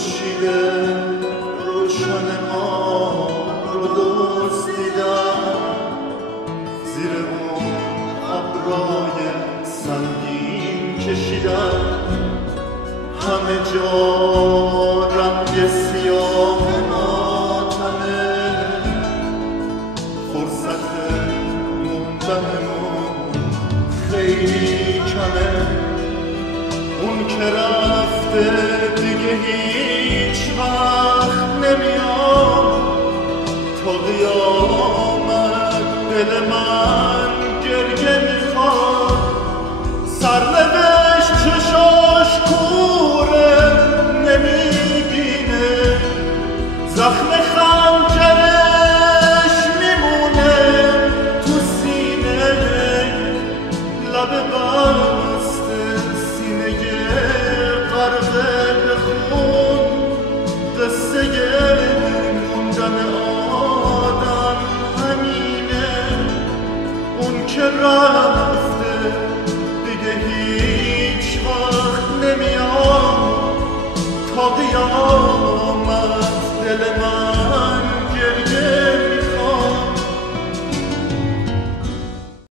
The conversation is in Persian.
خورشید روشن ما رو دزدیدن، زیر اون ابرای سنگین کشیدن، همه جا رنگ سیاه ماتمه، فرصت موندنمون خیلی کمه، اون که رفته دیگه هیچ وقت نمیاد، تا قیامت دل من گریه میخواد، سرنوشت چشاش کوره نمیبینه، زخم خنجرش میمونه تو سینه، لب بسته سینه غرقه به خون، قصه موندن آدم همینه، اون که رفته دیگه هیچ وقت نمیاد، تا قیامت دل من